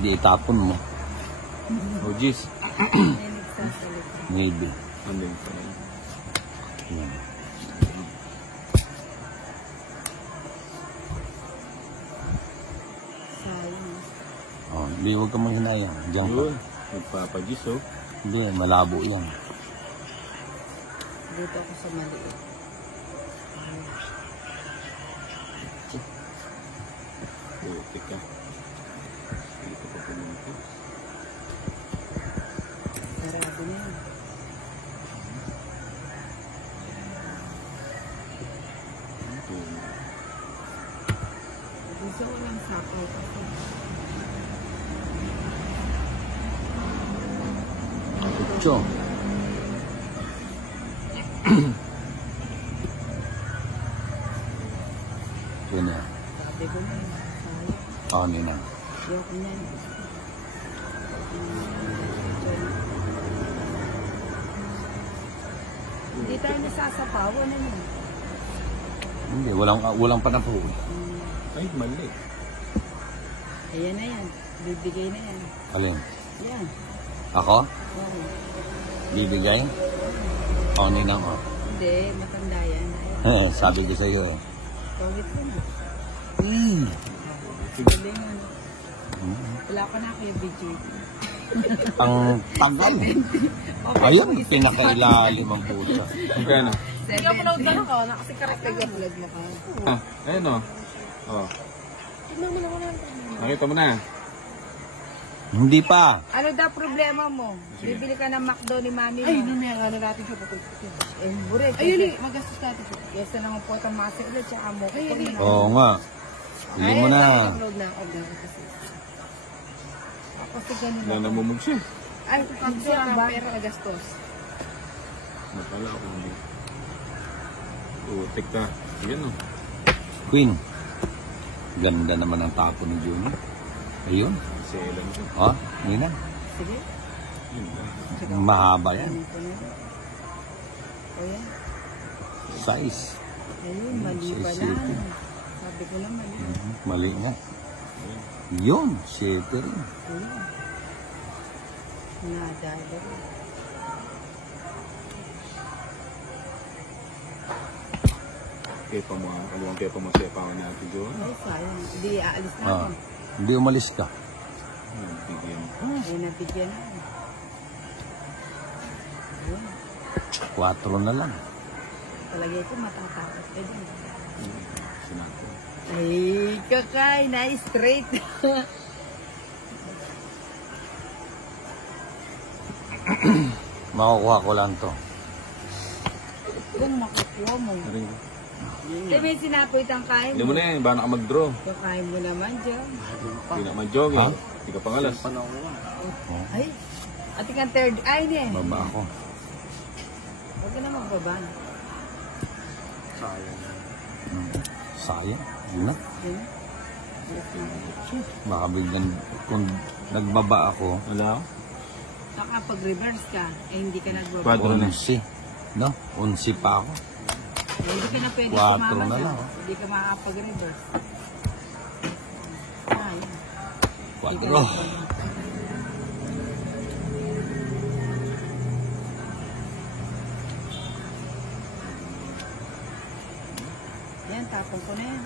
Di itapon mo. O, Gis. Maybe. Ano yun pa rin? Yan. Sayang. Oh, hindi, huwag ka mong hinayang. Diyan ka. Yun. Nagpapagis, oh. Hindi, malabo yan. Dito ako sa maliit. Putik ka. Dito pa pumunta. Sarado na yan. Gusto ko lang sakaw kasi. Cho. Yun na. Sabi ko na yun. Sayang. Oh, yun na. Ayoko na yun. Hindi tayo nasasapawan na yun. Hindi, walang panapon. Ay, mali. Ayan na yan. Bibigay na yan. Alin? Yan. Ako? Oo. Bibigay? Oh, ninang ko. Hindi, matanda yan. Ayan. Sabi ko sa'yo. Tawit ko na. Mm. Galing ano. Wala ka na kayo, BJ. Ang tagal. Ayan, pinakailalim ang pusa. Magkano? Nag-upload ba ako? Kasi correct nag-upload mo ka. Ah, ayun, oh. Oh. Nakita mo na. Hindi pa. Ano daw problema mo? Bibili ka ng McDo ni Mami mo. Ay, numaya nga na natin siya patay. Eh, buret. Ayun eh, magastos natin siya. Yes, na naman po itong masik ulit. Tsaka mo. Oo nga. Hindi mo na. Upload na ako daw kasi. Kasi ganun Wala na mumug siya. Ay, Pagdo siya na ba? pera nagastos. Napala ako hindi. Putik ka. Yan, oh. Queen. Ganda naman ang tapo ni Junior. Ayun. Selan ko. Oh, yun na. Sige. Yun, Mahaba yan. Ganito na yun. O yan. Size. Ayun, mali pa Size lang. 80. Sabi ko lang mali. Mali nga. Yun, 7 rin. Ayun. Nadalo. Kaya pa mo, aluang kaya pa mo sepawan natin doon. Ay, sayang. Hindi, aalis na Ah, ako. hindi umalis ka. Bigyan. Ay, nabigyan na ako. Ayun. 4 na lang. Palagay ko matatakot ka din. Sinabi. Ay, kakay, na-straight. Makukuha ko lang to. Kung makukuha mo. Narin ko. Di ba yung sinapoy tang kain Hindi mo na yan, baka ka mag-draw. Kakain mo naman dyan. Hindi na mag-jogging. Ha? Hindi ka pangalas. Ay, ati kang third eye niya. Baba ako. Huwag ka na magbaba. Sayang. Yun na. Yun. Baka biglang kung nagbaba ako, Wala ako. Saka pag reverse ka, eh hindi ka nagbaba. Quadro na. 11. No? 11 pa ako. Eh, hindi ka na pwede 4 sumama na dyan. lang. Hindi ka makakapag-reverse. Ay. 4. Yan, tapon ko na yan.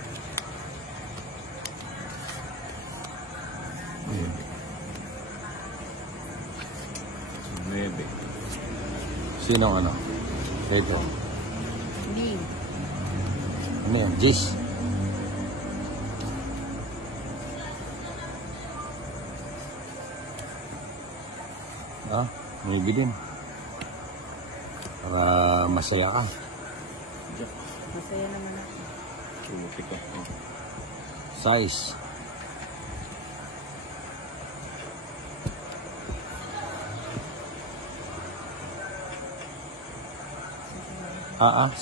Maybe. Sino ano? Ito. Hindi. Ano yan? Jis. Ah, maybe din. Para masaya ka. Masaya naman ako. Putik ka. Size.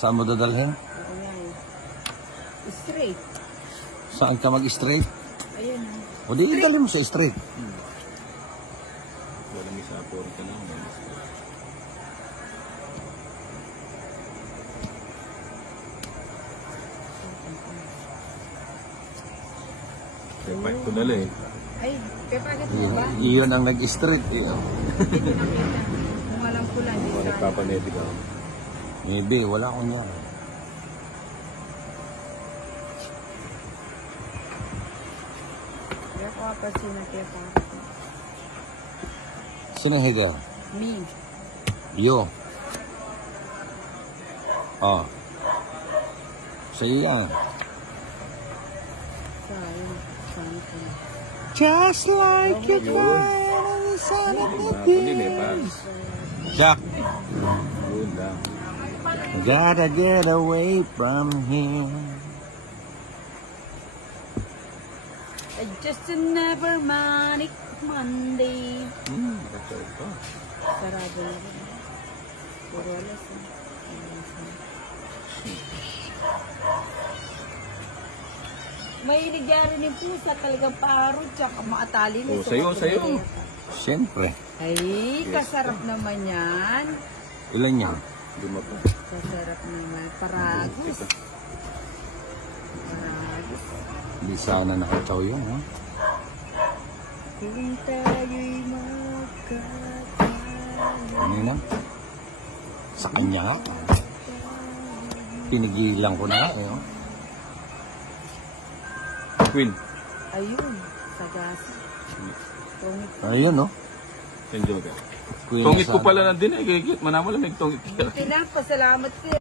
Saan mo dadalhin? Oo nga eh. Straight. Saan ka mag-straight? Ayun. O di dalhin mo sa straight. Walang isa po ka lang. Kaya 5 ko dala eh. Ay, Kaya bakit mo ba? Iyon ang nag-street. Hindi nakita. Kung walang pula, hindi Kung sana. nagpapanetic ako. Maybe, wala akong niya. Kaya ko kapasin na kaya pa. Sino higa? Me. Yo. Oh. Sa'yo yan. Sayang. Sana ko na. Just like you Yun. cry on the sun of the Hindi may pass. Jack, Yun lang. gotta get away from here. I just never manic Monday. Basta ito. Sarado na rin. Puro alas eh. May nagyari ng pusa talagang parot tsaka maatali Oh, sayo. Siyempre. Ay, kasarap naman yan. Ilan yan? Lima pa. Kasarap naman. Paragos. Paragos. Hindi sana nakataw yun, ha? Kung tayo'y magkatalo. Ano yun, ha? Sa kanya, ha? Pinigilan ko na, eh. Oh. Queen. Ayun. Sagasa. Tungit. Ayun, no? Enjoy ka. Queen Tungit ko sana. pala na din eh. Gigit. Manamala may tungit. Buti lang. Pasalamat ko.